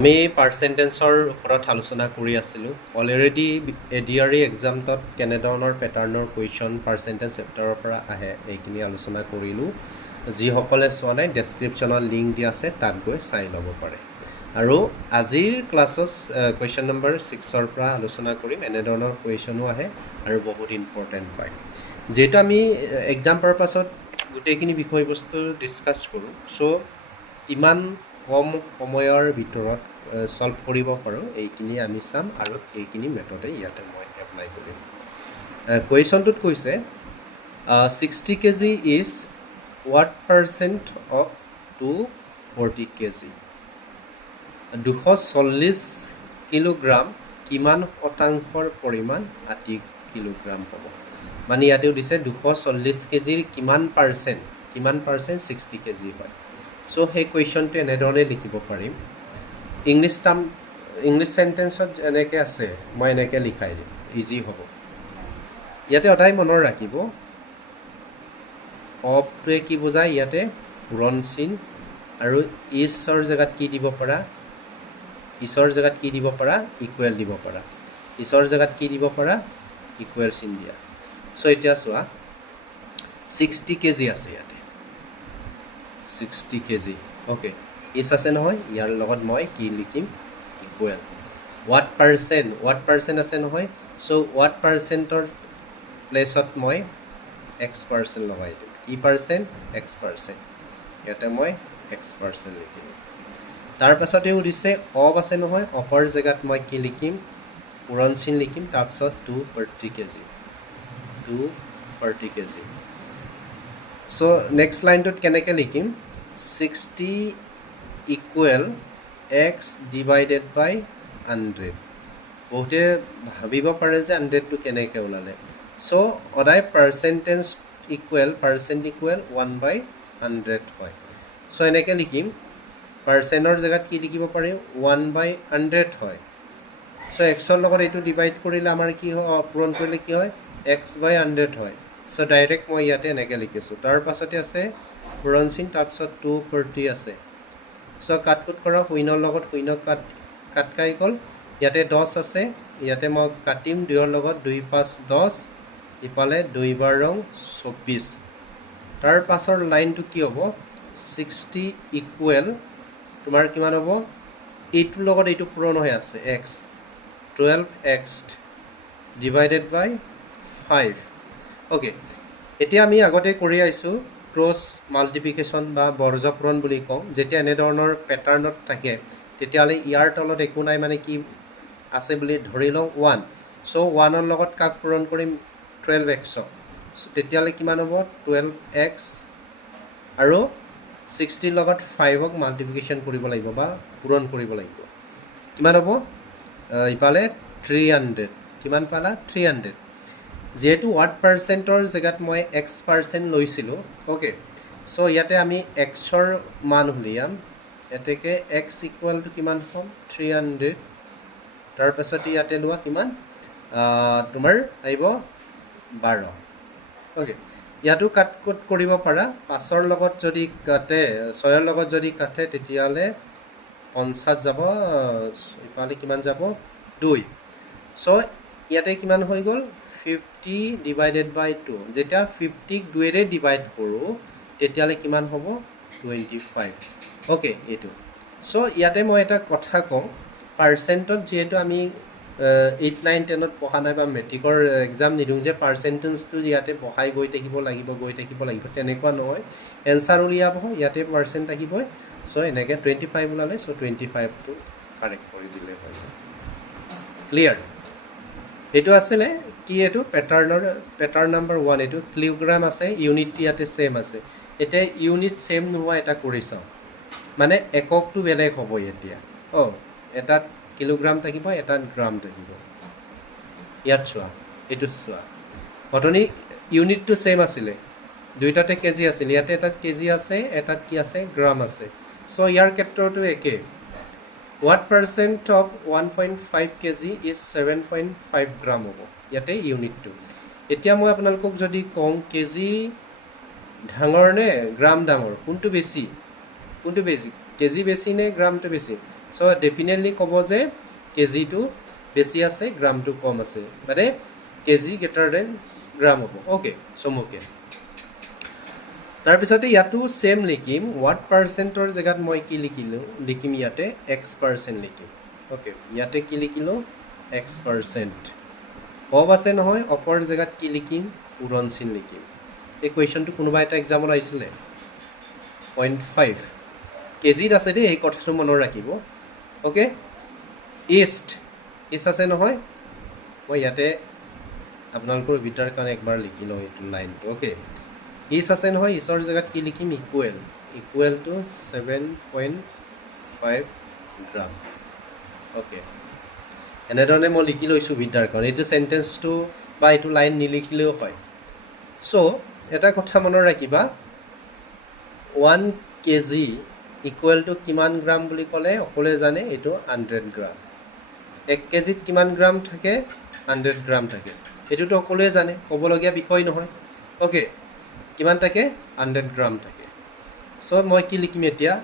আমি পাৰ্চেণ্টেঞ্চৰ ওপৰত আলোচনা কৰি আছিলোঁ। অলৰেডি ADRE এক্সামত কেনেধৰণৰ পেটাৰ্ণৰ কুৱেশ্যন পাৰ্চেণ্টেঞ্চ চেপ্টাৰৰ পৰা আহে এইখিনি আলোচনা কৰিলোঁ। যিসকলে চোৱা নাই ডেছক্ৰিপশ্যনত লিংক দিয়া আছে, তাত গৈ চাই ল'ব পাৰে। আৰু আজিৰ ক্লাছত কুৱেশ্যন নম্বৰ 6ৰ পৰা আলোচনা কৰিম। এনেধৰণৰ কুৱেশ্যনো আহে আৰু বহুত ইম্পৰ্টেণ্ট হয়। যিহেতু আমি এক্সাম পাৰপাছত গোটেইখিনি বিষয়বস্তু ডিছকাছ কৰোঁ, চ' কিমান কম সময়ৰ ভিতৰত সলভ কৰিব পাৰোঁ এইখিনি আমি চাম আৰু এইখিনি মেথডে ইয়াতে মই এপ্লাই কৰিম। কুৱেশ্যনটোত কৈছে 60 kg is what percent of 240 kg? 240 kilogram কিমান শতাংশৰ পৰিমাণ 80 কিলোগ্ৰাম হ'ব। মানে ইয়াতেও দিছে 240 কেজিৰ কিমান পাৰ্চেণ্ট 60 কেজি হয়। চ' সেই কুৱেশ্যনটো এনেধৰণে লিখিব পাৰিম। ইংলিছ চেণ্টেঞ্চত এনেকৈ আছে, মই এনেকৈ লিখাই দিম, ইজি হ'ব। ইয়াতে সদায় মনত ৰাখিব অফটোৱে কি বুজায়, ইয়াতে পূৰণ চিন আৰু ইছৰ জেগাত কি দিব পাৰা, ইছৰ জেগাত কি দিব পাৰা, ইকুৱেল দিব পাৰা। ইছৰ জেগাত কি দিব পাৰা, ইকুৱেল চিন দিয়া। চ' এতিয়া চোৱা 60 কেজি আছে ইয়াতে, 60 কেজি অ'কে। ইছ আছে নহয়, ইয়াৰ লগত মই কি লিখিম, ইকুৱেল। ৱাট পাৰ্চেণ্ট আছে নহয়, চ' ৱাট পাৰ্চেণ্টৰ প্লেচত মই X% লগাই দিম। কি পাৰ্চেণ্ট, X%। ইয়াতে মই X% লিখিম। তাৰপাছতে সুধিছে অফ আছে নহয়, অফৰ জেগাত মই কি লিখিম, পূৰণ চিন লিখিম। তাৰপিছত 240 কেজি, 240 কেজি। চ' নেক্সট লাইনটোত কেনেকৈ লিখিম, 60 ইকুৱেল X ডিভাইডেড বাই 100। বহুতে ভাবিব পাৰে যে 100টো কেনেকৈ ওলালে। চ' সদায় পাৰ্চেণ্ট ইকুৱেল 1/100 হয়। চ' এনেকৈ লিখিম, পাৰ্চেণ্টৰ জেগাত কি লিখিব পাৰিম, 1/100 হয়। চ' Xৰ লগত এইটো ডিভাইড কৰিলে আমাৰ কি হয়, পূৰণ কৰিলে কি হয়, X/100 হয়। চ' ডাইৰেক্ট মই ইয়াতে এনেকৈ লিখিছোঁ। তাৰ পাছতে আছে পূৰণ চিন, তাৰপিছত 240 আছে। চ' কাট কৰা, শূন্যৰ লগত শূন্য কাট খাই গ'ল। ইয়াতে 10 আছে, ইয়াতে মই কাটিম 2ৰ লগত, 2 5 10, ইফালে 2 বাৰ ৰং 24। তাৰ পাছৰ লাইনটো কি হ'ব, 60 ইকুৱেল তোমাৰ কিমান হ'ব, এইটোৰ লগত এইটো পূৰণ হৈ আছে X, 12X ডিভাইডেড বাই 5। অ'কে, এতিয়া আমি আগতে কৰি আহিছোঁ ক্ৰছ মাল্টিপ্লিকেশ্যন বা বৰ্জপূৰণ বুলি কওঁ। যেতিয়া এনেধৰণৰ পেটাৰ্ণত থাকে তেতিয়াহ'লে ইয়াৰ তলত একো নাই, মানে কি আছে বুলি ধৰি লওঁ 1। চ' 1ৰ লগত কাক পূৰণ কৰিম, 12X। তেতিয়াহ'লে কিমান হ'ব, 12X আৰু 60ৰ লগত 5ক মাল্টিপ্লিকেশ্যন কৰিব লাগিব বা পূৰণ কৰিব লাগিব। কিমান হ'ব, ইফালে 300। কিমান পালা, 300। যিহেতু ৱাট পাৰ্চেণ্টৰ জেগাত মই X% লৈছিলোঁ, অ'কে। চ' ইয়াতে আমি Xৰ মান উলিয়াম। এতেকে X ইকুৱেলটো কিমান হ'ম, 300। তাৰপাছতে ইয়াতে লোৱা কিমান, তোমাৰ আহিব 12। অ'কে, ইয়াতো কাট কৰিব পাৰা। 5ৰ লগত যদি কাটে, 6ৰ লগত যদি কাটে তেতিয়াহ'লে 50 যাব, ইফালে কিমান যাব, 2। চ' ইয়াতে কিমান হৈ গ'ল, 50 ডিভাইডেড বাই 2। যেতিয়া 50ক 2ৰে ডিভাইড কৰোঁ তেতিয়াহ'লে কিমান হ'ব, 25। অ'কে, এইটো। চ' ইয়াতে মই এটা কথা কওঁ, পাৰ্চেণ্টত যিহেতু আমি 8, 9, 10ত পঢ়া নাই বা মেট্ৰিকৰ এক্সাম নিদিওঁ যে পাৰ্চেণ্টেজটো ইয়াতে বহাই গৈ থাকিব লাগিব তেনেকুৱা নহয়। এনচাৰ উলিয়াব, ইয়াতে পাৰ্চেণ্ট থাকিবই। চ' এনেকৈ 25 ওলালে, চ' 25টো কাৰেক্ট কৰি দিলে হয়। ক্লিয়াৰ। এইটো আছিলে কি, এইটো পেটাৰ্ণ নম্বৰ 1। এইটো কিলোগ্ৰাম আছে, ইউনিট ইয়াতে ছেম আছে। এতিয়া ইউনিট ছেম নোহোৱা এটা কৰি চাওঁ, মানে এককটো বেলেগ হ'ব এতিয়া। এটাত কিলোগ্ৰাম থাকিব, এটাত গ্ৰাম থাকিব। ইয়াত চোৱা, এইটো চোৱা, অথনি ইউনিটটো ছেম আছিলে, দুইটাতে কেজি আছিলে। ইয়াতে এটাত কেজি আছে, এটাত কি আছে, গ্ৰাম আছে। চ' ইয়াৰ ক্ষেত্ৰতো একে। What percent of 1.5 kg is 7.5 gram হ'ব ইয়াতে ইউনিটটো। এতিয়া মই আপোনালোকক যদি কওঁ কেজি ডাঙৰ নে গ্ৰাম ডাঙৰ, কোনটো বেছি, কেজি বেছি নে গ্ৰামটো বেছি, চ' ডেফিনেটলি ক'ব যে কেজিটো বেছি আছে গ্ৰামটো কম আছে মানে কেজি গ্ৰেটাৰ দেন গ্ৰাম হ'ব অ'কে চমুকে তাৰপিছতে ইয়াতো ছেম লিখিম ৱাট পাৰ্চেণ্টৰ জেগাত মই কি লিখিম ইয়াতে X% লিখিম অ'কে ইয়াতে কি লিখিলোঁ X%। অফ আছে নহয় অফৰ জেগাত কি লিখিম পূৰণচিন লিখিম এই কুৱেশ্যনটো কোনোবা এটা এক্সামত আহিছিলে 0.5 কেজিত আছে দেই এই কথাটো মনত ৰাখিব অ'কে ইষ্ট আছে নহয় মই ইয়াতে আপোনালোকৰ সুবিধাৰ কাৰণে একবাৰ লিখি লওঁ এইটো লাইনটো অ'কে ইষ্ট আছে নহয় ইষ্টৰ জেগাত কি লিখিম ইকুৱেল টু 7.5 গ্ৰাম অ'কে এনেধৰণে মই লিখি লৈছোঁ সুবিধাৰ কাৰণে এইটো চেণ্টেঞ্চটো বা এইটো লাইন নিলিখিলেও হয় চ' এটা কথা মনত ৰাখিবা 1 কেজি ইকুৱেল টু কিমান গ্ৰাম বুলি ক'লে সকলোৱে জানে এইটো 100 গ্ৰাম 1 কেজিত কিমান গ্ৰাম থাকে 100 গ্ৰাম থাকে এইটোতো সকলোৱে জানে ক'বলগীয়া বিষয় নহয় অ'কে কিমান থাকে 100 গ্ৰাম থাকে চ' মই কি লিখিম এতিয়া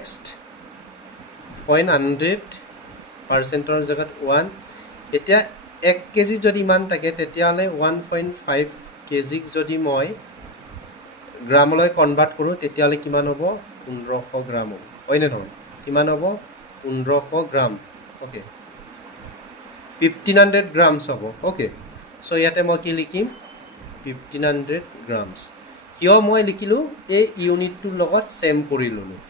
X.100%ৰ জেগাত 1 এতিয়া 1 কেজি যদি ইমান থাকে তেতিয়াহ'লে 1.5 কেজিক যদি মই গ্ৰামলৈ কনভাৰ্ট কৰোঁ তেতিয়াহ'লে কিমান হ'ব 1500 গ্ৰাম হ'ব হয়নে নহয় কিমান হ'ব 1500 গ্ৰাম অ'কে 1500 গ্ৰামছ হ'ব অ'কে চ' ইয়াতে মই কি লিখিম 1500 গ্ৰামছ কিয় মই লিখিলোঁ এই ইউনিটটোৰ লগত ছেম কৰি ল'লোঁ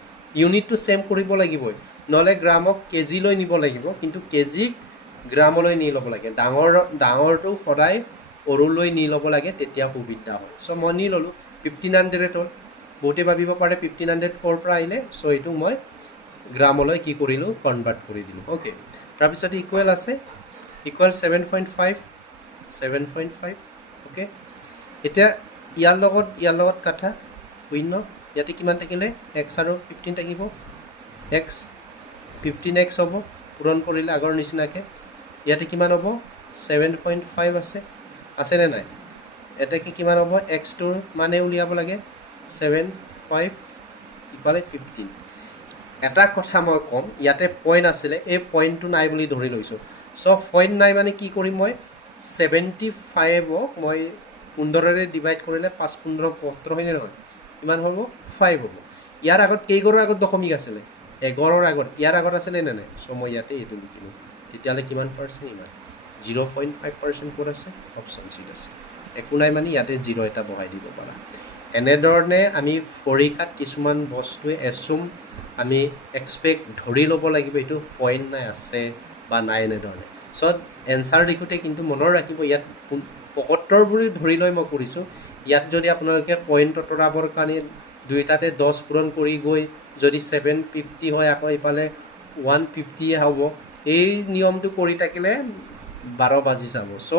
ইউনিটটো ছেম কৰিব লাগিবই নহ'লে গ্ৰামক কেজিলৈ নিব লাগিব কিন্তু কেজিক গ্ৰামলৈ নি ল'ব লাগে ডাঙৰটো সদায় সৰুলৈ নি ল'ব লাগে তেতিয়া সুবিধা হয় চ' মই নি ল'লোঁ 1500 হ'ল বহুতে ভাবিব পাৰে 1500 ক'ৰ পৰা আহিলে চ' এইটো মই গ্ৰামলৈ কি কৰিলোঁ কনভাৰ্ট কৰি দিলোঁ অ'কে তাৰপিছত ইকুৱেল আছে ইকুৱেল 7.5 অ'কে এতিয়া ইয়াৰ লগত কাটা শূন্য ইয়াতে কিমান থাকিলে x আৰু 15 থাকিব x 15x হ'ব পূৰণ কৰিলে আগৰ নিচিনাকৈ ইয়াতে কিমান হ'ব 7.5 আছেনে নাই এটাকে কিমান হ'ব x2ৰ মানে উলিয়াব লাগে 7.5 ইফালে 15 এটা কথা মই ক'ম ইয়াতে পইণ্ট আছিলে এই পইণ্টটো নাই বুলি ধৰি লৈছোঁ চ' পইণ্ট নাই মানে কি কৰিম মই 75ক মই 15ৰে ডিভাইড কৰিলে 5 15 75 হয়নে নহয় কিমান হ'ব 5 হ'ব ইয়াৰ আগত কেইঘৰৰ আগত দশমিক আছিলে 11ৰ আগত ইয়াৰ আগত আছিলে নে নাই চ' মই ইয়াতে এইটো লিখিলোঁ তেতিয়াহ'লে কিমান পাৰ্চেণ্ট ইমান 0.5% ক'ত আছে অপশ্যন চিত আছে একো নাই মানে ইয়াতে 0 এটা বহাই দিব পাৰা এনেধৰণে আমি পৰীক্ষাত কিছুমান বস্তুৱে এছুম আমি এক্সপেক্ট ধৰি ল'ব লাগিব এইটো পইণ্ট নাই আছে বা নাই এনেধৰণে চ' এনচাৰ লিখোঁতে কিন্তু মনত ৰাখিব ইয়াত 75 বুলি ধৰি লৈ মই কৰিছোঁ ইয়াত যদি আপোনালোকে পইণ্ট আঁতৰাবৰ কাৰণে দুইটাতে 10 পূৰণ কৰি গৈ যদি 750 হয় আকৌ ইফালে 150 হ'ব এই নিয়মটো কৰি থাকিলে 12 বাজি যাব চ'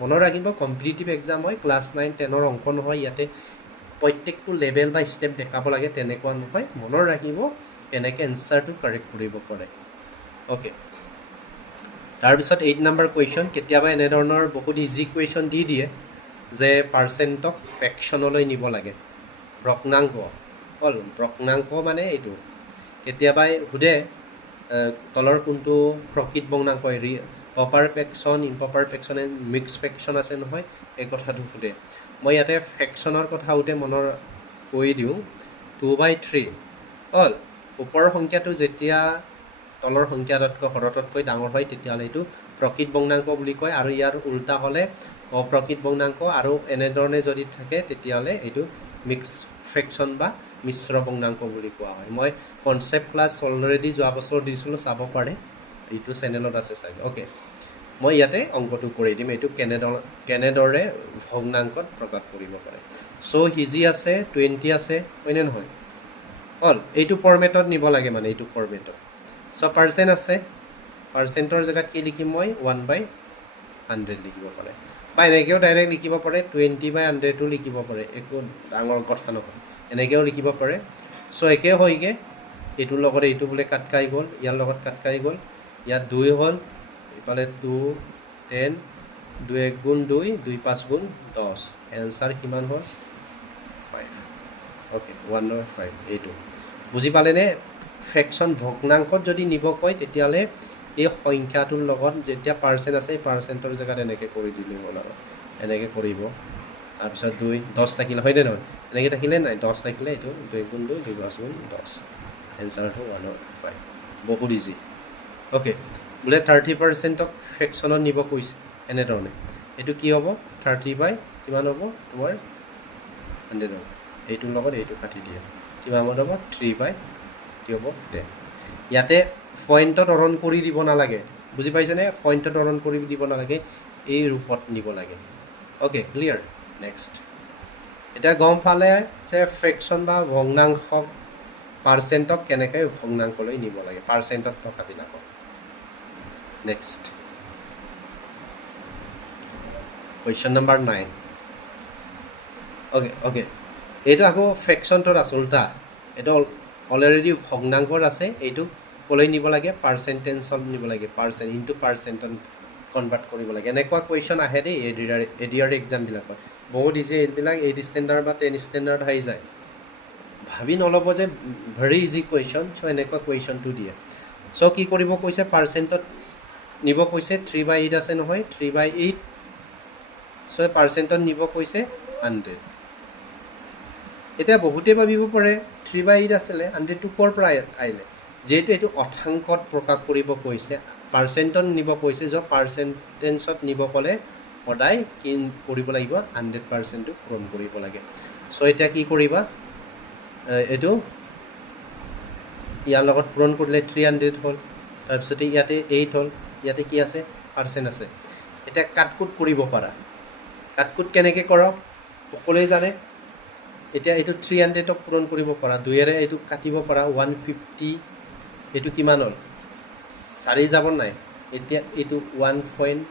মনত ৰাখিব কম্পিটিটিভ এক্সাম হয় ক্লাছ 9 10ৰ অংক নহয় ইয়াতে প্ৰত্যেকটো লেভেল বা ষ্টেপ দেখাব লাগে তেনেকুৱা নহয় মনত ৰাখিব কেনেকৈ এনচাৰটো কাৰেক্ট কৰিব পাৰে অ'কে তাৰপিছত 8 নম্বৰ কুৱেশ্যন কেতিয়াবা এনেধৰণৰ বহুত ইজি কুৱেশ্যন দি দিয়ে যে পাৰ্চেণ্টক ফ্ৰেকশ্যনলৈ নিব লাগে ভগ্নাংক ভগ্নাংক মানে এইটো কেতিয়াবা সোধে তলৰ কোনটো প্ৰকৃত ভগ্নাংক proper fraction improper fraction and mix fraction আছে নহয় এই কথাটো সোধে মই ইয়াতে ফ্ৰেকশ্যনৰ কথা সোধে মনৰ কৈ দিওঁ 2/3 হ'ল ওপৰৰ সংখ্যাটো যেতিয়া তলৰ সংখ্যাতকৈ হৰতকৈ ডাঙৰ হয় তেতিয়াহ'লে এইটো প্ৰকৃত ভগ্নাংক বুলি কয় আৰু ইয়াৰ উল্টা হ'লে অপ্ৰকৃত ভগ্নাংক আৰু এনেধৰণে যদি থাকে তেতিয়াহ'লে এইটো মিক্স ফ্ৰেকশ্যন বা মিশ্ৰ ভগ্নাংক বুলি কোৱা হয় মই কনচেপ্ট ক্লাছ অলৰেডি যোৱা বছৰ দিছিলোঁ চাব পাৰে এইটো চেনেলত আছে চাগে অ'কে মই ইয়াতে অংকটো কৰি দিম এইটো কেনেদৰে ভগ্নাংকত প্ৰকাশ কৰিব পাৰে চ' ইজি আছে 20 আছে হয়নে নহয় হ'ল এইটো ফৰ্মেটত নিব লাগে মানে এইটো ফৰ্মেটত চ' পাৰ্চেণ্ট আছে পাৰ্চেণ্টৰ জেগাত কি লিখিম মই 1/100 লিখিব পাৰে বা এনেকৈও ডাইৰেক্ট লিখিব পাৰে 20/100টো লিখিব পাৰে একো ডাঙৰ কথা নহয় এনেকৈও লিখিব পাৰে চ' একে হয়গৈ এইটোৰ লগত এইটো বোলে কাট খাই গ'ল ইয়াৰ লগত কাট খাই গ'ল ইয়াত 2 হ'ল ইফালে 2 10 2 1 গুণ 2 2 5 গুণ 10 এনচাৰ কিমান হ'ল 5 অ'কে 1/5 এইটো বুজি পালেনে ফ্ৰেকশ্যন ভগ্নাংকত যদি নিব কয় তেতিয়াহ'লে এই সংখ্যাটোৰ লগত যেতিয়া পাৰ্চেণ্ট আছে এই পাৰ্চেণ্টৰ জেগাত এনেকৈ কৰি দিলেই হ'ল আৰু এনেকৈ কৰিব তাৰপিছত 2 10 থাকিলে হয়নে নহয় এনেকৈ থাকিলে নাই 10 থাকিলে এইটো 2 গুণ 2 2 5 গুণ 10 এনচাৰটো 1/5 বহুত ইজি অ'কে বোলে 30%ক ফ্ৰেকশ্যনত নিব কৈছে এনেধৰণে এইটো কি হ'ব 30 বাই কিমান হ'ব তোমাৰ 100 হ'ব এইটোৰ লগত এইটো কাটি দিয়ে কিমান হ'ব 3 বাই কি হ'ব 10 ইয়াতে পইণ্টত হৰণ কৰি দিব নালাগে বুজি পাইছেনে পইণ্টত হৰণ কৰি দিব নালাগে এই ৰূপত নিব লাগে অ'কে ক্লিয়াৰ নেক্সট এতিয়া গম পালে যে ফ্ৰেকশ্যন বা ভগ্নাংশক পাৰ্চেণ্টক কেনেকৈ ভগ্নাংকলৈ নিব লাগে পাৰ্চেণ্টত থকাবিলাকক নেক্সট কুৱেশ্যন নম্বৰ 9 অ'কে এইটো আকৌ ফ্ৰেকশ্যনটোত আছে উল্টা এইটো অলৰেডি ভগ্নাংকত আছে এইটো ক'লৈ নিব লাগে পাৰ্চেণ্টেজত নিব লাগে পাৰ্চেণ্ট ইনটু পাৰ্চেণ্টত কনভাৰ্ট কৰিব লাগে এনেকুৱা কুৱেশ্যন আহে দেই এডিআৰ এক্সামবিলাকত বহুত ইজি এইবিলাক 8 ষ্টেণ্ডাৰ্ড বা 10 ষ্টেণ্ডাৰ্ড আহি যায় ভাবি নল'ব যে ভেৰি ইজি কুৱেশ্যন চ' এনেকুৱা কুৱেশ্যনটো দিয়ে চ' কি কৰিব কৈছে পাৰ্চেণ্টত নিব কৈছে 3/8 আছে নহয় 3/8 চ' পাৰ্চেণ্টত নিব কৈছে 100 এতিয়া বহুতে ভাবিব পাৰে 3/8 আছিলে 100টো ক'ৰ পৰা আহিলে যিহেতু এইটো অথাংকত প্ৰকাশ কৰিব কৈছে পাৰ্চেণ্টত নিব কৈছে য'ত পাৰ্চেণ্টেজত নিব ক'লে সদায় কি কৰিব লাগিব 100%টো পূৰণ কৰিব লাগে চ' এতিয়া কি কৰিবা এইটো ইয়াৰ লগত পূৰণ কৰিলে 300 হ'ল তাৰপিছতে ইয়াতে 8 হ'ল ইয়াতে কি আছে পাৰ্চেণ্ট আছে এতিয়া কাটকুট কৰিব পাৰা কাটকুট কেনেকৈ কৰক সকলোৱে জানে এতিয়া এইটো 300ক পূৰণ কৰিব পাৰা 2ৰে এইটো কাটিব পাৰা 150 এইটো কিমান হ'ল 4 যাব নাই এতিয়া এইটো 1 পইণ্ট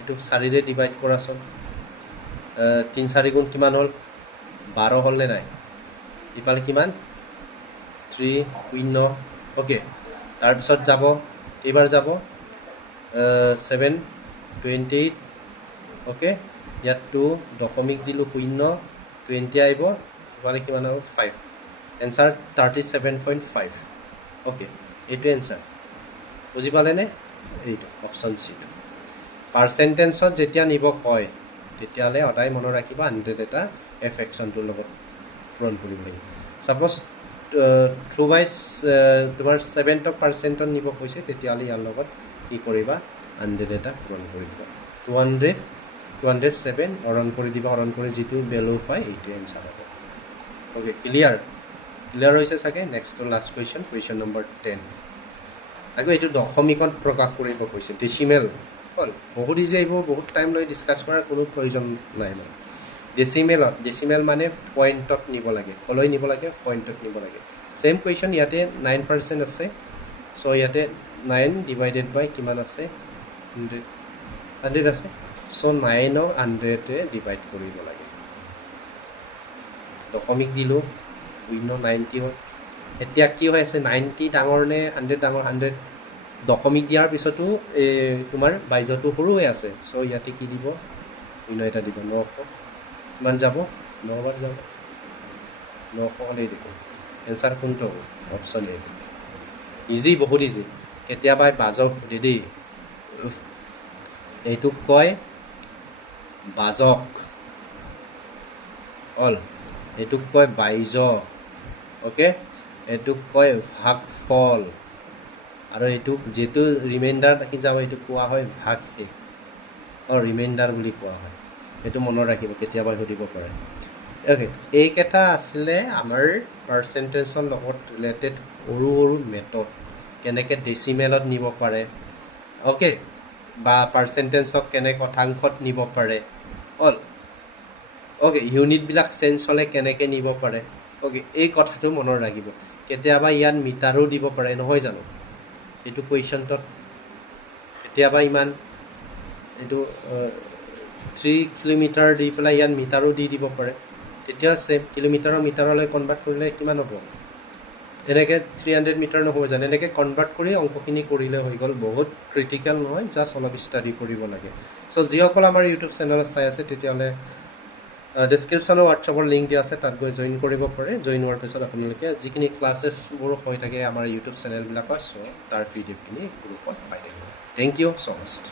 এইটো 4ৰে ডিভাইড কৰাচোন 3 4 গুণ কিমান হ'ল 12 হ'ল নে নাই ইফালে কিমান 3 শূন্য অ'কে তাৰপিছত যাব এইবাৰ যাব 7 28 অ'কে ইয়াত 2 দশমিক দিলোঁ 0 20 আহিব ইফালে কিমান হ'ব 5 এনচাৰ 37.5 অ'কে এইটো এনচাৰ বুজি পালেনে এইটো অপশ্যন চিটো পাৰ্চেণ্টেজত যেতিয়া নিব কয় তেতিয়াহ'লে সদায় মনত ৰাখিবা 100 এটা ফ্ৰেকশ্যনটোৰ লগত পূৰণ কৰিব লাগিব ছাপ'জ 2/7 তোমাৰ 7% নিব কৈছে তেতিয়াহ'লে ইয়াৰ লগত কি কৰিবা 100 এটা পূৰণ কৰি দিবা 207 হৰণ কৰি দিবা হৰণ কৰি যিটো ভেলু পায় এইটো এনচাৰ হ'ব অ'কে ক্লিয়াৰ হৈছে চাগে নেক্সট লাষ্ট কুৱেশ্যন নম্বৰ 10 আকৌ এইটো দশমিকত প্ৰকাশ কৰিব কৈছে ডেচিমেল হ'ল বহুত ইজি আহিব বহুত টাইম লৈ ডিছকাছ কৰাৰ কোনো প্ৰয়োজন নাই মানে ডেচিমেল মানে পইণ্টত নিব লাগে ক'লৈ নিব লাগে পইণ্টত নিব লাগে ছেম কুৱেশ্যন ইয়াতে 9% আছে চ' ইয়াতে 9 ডিভাইডেড বাই কিমান আছে 100 আছে চ' 9ক 100ৰে ডিভাইড কৰিব লাগে দশমিক দিলোঁ 90 হ'ল এতিয়া কি হৈ আছে 90 ডাঙৰ নে 100 ডাঙৰ 100 দশমিক দিয়াৰ পিছতো তোমাৰ বাইজটো সৰু হৈ আছে চ' ইয়াতে কি দিব 0 এটা দিব 900 কিমান যাব 9 বাৰ যাব 900 হ'লেই দিব এনচাৰ কোনটো হ'ব অপশ্যন এ ইজি বহুত ইজি কেতিয়াবা বাজক সুধে দেই এইটোক কয় বাজক অল এইটোক কয় বাইজ অ'কে এইটোক কয় ভাগফল আৰু এইটোক যিটো ৰিমাইণ্ডাৰ থাকি যাব এইটো কোৱা হয় ভাগশেষ ৰিমাইণ্ডাৰ বুলি কোৱা হয় সেইটো মনত ৰাখিব কেতিয়াবা সুধিব পাৰে অ'কে এইকেইটা আছিলে আমাৰ পাৰ্চেণ্টেজৰ লগত ৰিলেটেড সৰু সৰু মেথড কেনেকৈ ডেচিমেলত নিব পাৰে অ'কে বা পাৰ্চেণ্টেজক কেনেকৈ শতাংশত নিব পাৰে অ'কে ইউনিটবিলাক চেঞ্জ হ'লে কেনেকৈ নিব পাৰে অ'কে এই কথাটো মনত ৰাখিব কেতিয়াবা ইয়াত মিটাৰো দিব পাৰে নহয় জানো এইটো কুৱেশ্যনটোত কেতিয়াবা ইমান এইটো 3 কিলোমিটাৰ দি পেলাই ইয়াত মিটাৰো দি দিব পাৰে তেতিয়া ছেম মিটাৰলৈ কনভাৰ্ট কৰিলে কিমান হ'ব এনেকৈ 300 মিটাৰ নহ'ব জানো এনেকৈ কনভাৰ্ট কৰি অংকখিনি কৰিলে হৈ গ'ল বহুত ক্ৰিটিকেল নহয় জাষ্ট অলপ ষ্টাডি কৰিব লাগে চ' যিসকল আমাৰ ইউটিউব চেনেলত চাই আছে তেতিয়াহ'লে ডেছক্ৰিপশ্যনৰ হোৱাটছআপৰ লিংক দিয়া আছে, তাত গৈ জইন কৰিব পাৰে। জইন হোৱাৰ পিছত আপোনালোকে যিখিনি ক্লাছেছবোৰ হৈ থাকে আমাৰ ইউটিউব চেনেলবিলাকত, চ' তাৰ ভিডিঅ'খিনি গ্ৰুপত পাই থাকিব। Thank you so' must.